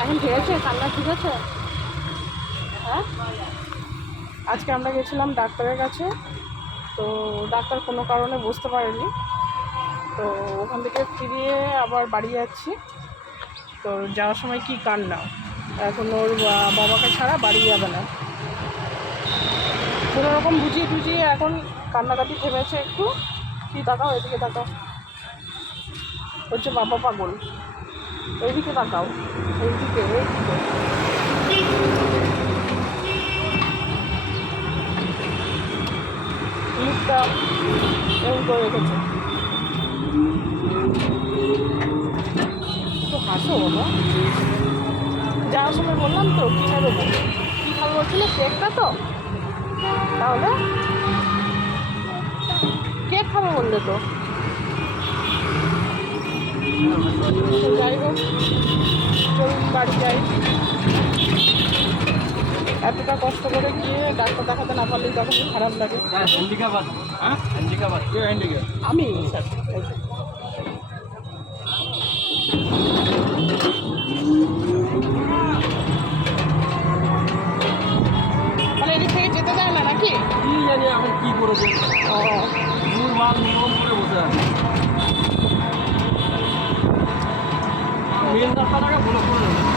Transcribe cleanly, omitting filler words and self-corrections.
এখন ঠিক আছে, কান্না ঠিক আছে? হ্যাঁ, আজকে আমরা গেছিলাম ডাক্তারের কাছে, তো ডাক্তার কোনো কারণে বুঝতে পারেনি, তো ওখান থেকে ফিরিয়ে আবার বাড়ি যাচ্ছি। তো যাওয়ার সময় কি কান্না, এখন ওর বাবাকে ছাড়া বাড়ি যাবে না। কোনো রকম বুঝিয়ে টুঝিয়ে এখন কান্নাকাটি থেমেছে একটু। কি তাকাও, এদিকে তাকাও, হচ্ছে বাবা পাগল। এইদিকে তাকাও, এইদিকে এইদিকে। লিপটা এমন করে রেখেছে। একটু হাসো বাবা। যাওয়ার সময় বললাম তো কিনে দেবো। কী খাবো বলছিলে? কেকটা তো, তাহলে কেক খাবো বললে তো। যাই হোক, চলুন বাড়ি যাই। এতটা কষ্ট করে গিয়ে ডাক্তার দেখাতে না পারলেই তখন খারাপ লাগে। আমি স্যার, মানে এদিক থেকে যেতে দেয় না নাকি? কি জানি এখন কি করবো, ও, দূর মান নিয়ম করে বসে আছে। মেন রাস্তাটাকে ফলো করে নেবে।